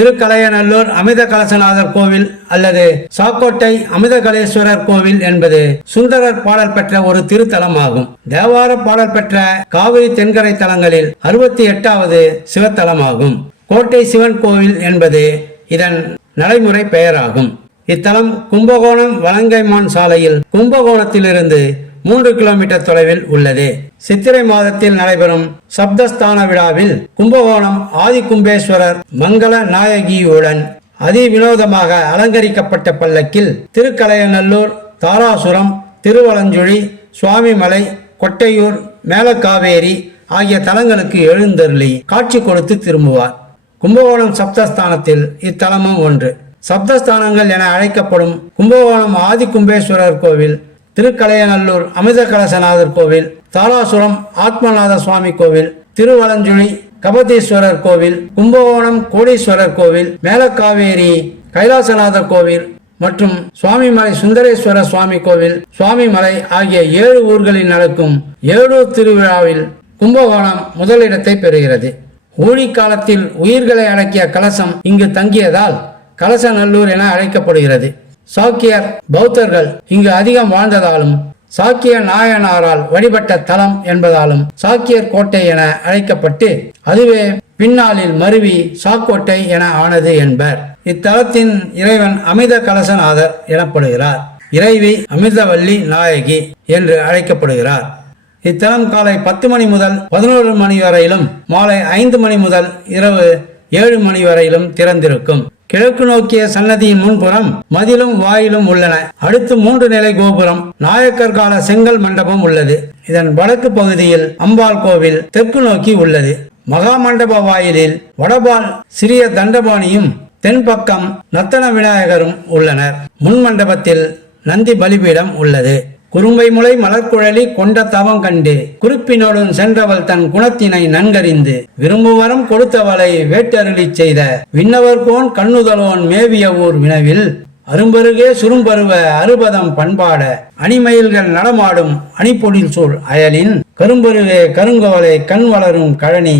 திருக்கலையநல்லூர் அமித கலசநாதர் கோவில் அல்லது சாக்கோட்டை அமிதகலேஸ்வரர் கோவில் என்பது சுந்தரர் பாடல் பெற்ற ஒரு திருத்தலம் ஆகும். தேவார பாடல் பெற்ற காவிரி தென்கரை தலங்களில் அறுபத்தி எட்டாவது சிவத்தலமாகும் கோட்டை சிவன் கோவில் என்பது இதன் நடைமுறை பெயராகும். இத்தலம் கும்பகோணம் வலங்கைமான் சாலையில் கும்பகோணத்திலிருந்து மூன்று கிலோமீட்டர் தொலைவில் உள்ளது. சித்திரை மாதத்தில் நடைபெறும் சப்தஸ்தான விழாவில் கும்பகோணம் ஆதிகும்பேஸ்வரர் மங்கள நாயகியுடன் அதி வினோதமாக அலங்கரிக்கப்பட்ட பல்லக்கில் திருக்கலையநல்லூர் தாராசுரம் திருவலஞ்சுழி சுவாமிமலை கொட்டையூர் மேலக்காவேரி ஆகிய தலங்களுக்கு எழுந்தருளி காட்சி கொடுத்து திரும்புவார். கும்பகோணம் சப்தஸ்தானத்தில் இத்தலமும் ஒன்று. சப்தஸ்தானங்கள் என அழைக்கப்படும் கும்பகோணம் ஆதி கும்பேஸ்வரர் கோவில் திருக்கலையநல்லூர் அமிர்தகலசநாதர் கோவில் தாராசுரம் ஆத்மநாத சுவாமி கோவில் திருவலஞ்சுழி கபதீஸ்வரர் கோவில் கும்பகோணம் கோடீஸ்வரர் கோவில் மேலக்காவேரி கைலாசநாதர் கோவில் மற்றும் சுவாமிமலை சுந்தரேஸ்வர சுவாமி கோவில் சுவாமிமலை ஆகிய ஏழு ஊர்களில் நடக்கும் ஏழூர் திருவிழாவில் கும்பகோணம் முதலிடத்தை பெறுகிறது. ஊழி காலத்தில் உயிர்களை அடக்கிய கலசம் இங்கு தங்கியதால் கலசநல்லூர் என அழைக்கப்படுகிறது. சாக்கியர் பௌத்தர்கள் இங்கு அதிகம் வாழ்ந்ததாலும் சாக்கிய நாயனாரால் வழிபட்ட தலம் என்பதாலும் சாக்கியர் கோட்டை என அழைக்கப்பட்டு அதுவே பின்னாளில் மருவி சாக்கோட்டை என ஆனது என்பர். இத்தலத்தின் இறைவன் அமித கலசநாதர் எனப்படுகிறார். இறைவி அமிர்தவல்லி நாயகி என்று அழைக்கப்படுகிறார். இத்தலம் காலை பத்து மணி முதல் பதினோரு மணி வரையிலும் மாலை ஐந்து மணி முதல் இரவு ஏழு மணி வரையிலும் திறந்திருக்கும். கிழக்கு நோக்கிய சன்னதியின் முன்புறம் மதிலும் வாயிலும் உள்ளன. அடுத்து மூன்று நிலை கோபுரம் நாயக்கர் கால செங்கல் மண்டபம் உள்ளது. இதன் வடக்கு பகுதியில் அம்பாள் கோவில் தெற்கு நோக்கி உள்ளது. மகா மண்டப வாயிலில் வடபால் சிறிய தண்டபாணியும் தென்பக்கம் நத்தன விநாயகரும் உள்ளனர். முன் மண்டபத்தில் நந்தி பலிபீடம் உள்ளது. குறும்பை முளை மலர்குழலி கொண்ட தவம் கண்டு குறிப்பினோடும் சென்றவள் தன் குணத்தினை நன்கறிந்து விரும்புவரம் கொடுத்தவளை வேட்டருளி செய்த விண்ணவர்கோன் கண்ணுதலோன் மேவிய ஊர் வினவில் அரும்பருகே சுரும்பருவ அறுபதம் பண்பாட அணிமயில்கள் நடமாடும் அணிப்பொடில் சூழ் அயலின் கரும்பருகே கருங்கோலை கண் வளரும் கழனி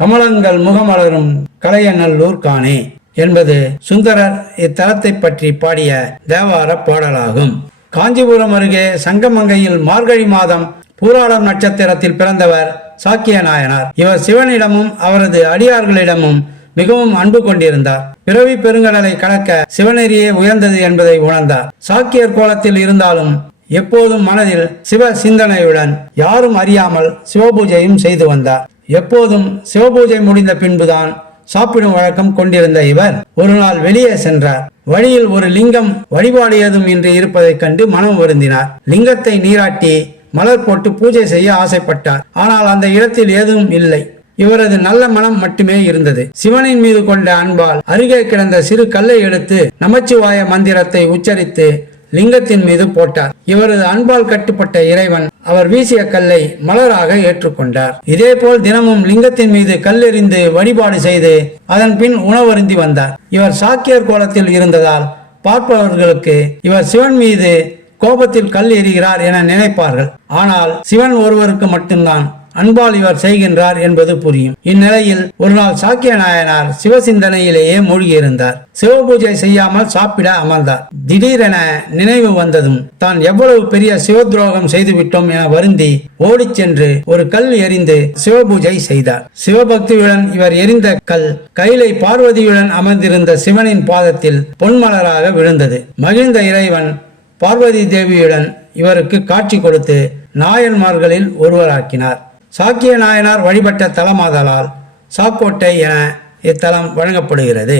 கமலங்கள் முகமலரும் கலையநல்லூர் காணே என்பது சுந்தரர் இத்தலத்தை பற்றி பாடிய தேவார பாடலாகும். காஞ்சிபுரம் அருகே சங்கமங்கையில் மார்கழி மாதம் பூராடம் நட்சத்திரத்தில் பிறந்தவர் சாக்கிய நாயனார் இவர் சிவனிடமும் அவரது அடியார்களிடமும் மிகவும் அன்பு கொண்டிருந்தார். பிறவி பெருங்கடலை கடக்க சிவநெறியே உயர்ந்தது என்பதை உணர்ந்தார். சாக்கியர் கோலத்தில் இருந்தாலும் எப்போதும் மனதில் சிவ சிந்தனையுடன் யாரும் அறியாமல் சிவபூஜையும் செய்து வந்தார். எப்போதும் சிவபூஜை முடிந்த பின்புதான் சாப்பிடும் வழக்கம் கொண்டிருந்த இவர் ஒரு நாள் வெளியே சென்றார். வழியில் ஒரு லிங்கம் வழிபாடு ஏதும் இன்றி இருப்பதைக் கண்டு மனம் வருந்தினார். லிங்கத்தை நீராட்டி மலர் போட்டு பூஜை செய்ய ஆசைப்பட்டார். ஆனால் அந்த இடத்தில் ஏதும் இல்லை. இவரது நல்ல மனம் மட்டுமே இருந்தது. சிவனின் மீது கொண்ட அன்பால் அருகே கிடந்த சிறு கல்லை எடுத்து நமச்சிவாய மந்திரத்தை உச்சரித்து லிங்கத்தின் மீது போட்டார். இவரது அன்பால் கட்டுப்பட்ட இறைவன் அவர் வீசிய கல்லை மலராக ஏற்றுக்கொண்டார். இதேபோல் தினமும் லிங்கத்தின் மீது கல்லெறிந்து வழிபாடு செய்து அதன் பின் உணவருந்தி வந்தார். இவர் சாக்கியர் கோலத்தில் இருந்ததால் பார்ப்பவர்களுக்கு இவர் சிவன் மீது கோபத்தில் கல் எறிகிறார் என நினைப்பார்கள். ஆனால் சிவன் ஒருவருக்கு மட்டும்தான் அன்பால் இவர் செய்கின்றார் என்பது புரியும். இந்நிலையில் ஒரு நாள் சாக்கிய நாயனார் சிவசிந்தனையிலேயே மூழ்கியிருந்தார். சிவபூஜை செய்யாமல் சாப்பிட அமர்ந்தார். திடீரென நினைவு வந்ததும் தான் எவ்வளவு பெரிய சிவத்ரோகம் செய்துவிட்டோம் என வருந்தி ஓடிச் சென்று ஒரு கல் எறிந்து சிவபூஜை செய்தார். சிவபக்தியுடன் இவர் எரிந்த கல் கைலை பார்வதியுடன் அமர்ந்திருந்த சிவனின் பாதத்தில் பொன்மலராக விழுந்தது. மகிழ்ந்த இறைவன் பார்வதி தேவியுடன் இவருக்கு காட்சி கொடுத்து நாயன்மார்களில் ஒருவராக்கினார். சாக்கிய நாயனார் வழிபட்ட தலமாதலால் சாக்கோட்டை என இத்தலம் வழங்கப்படுகிறது.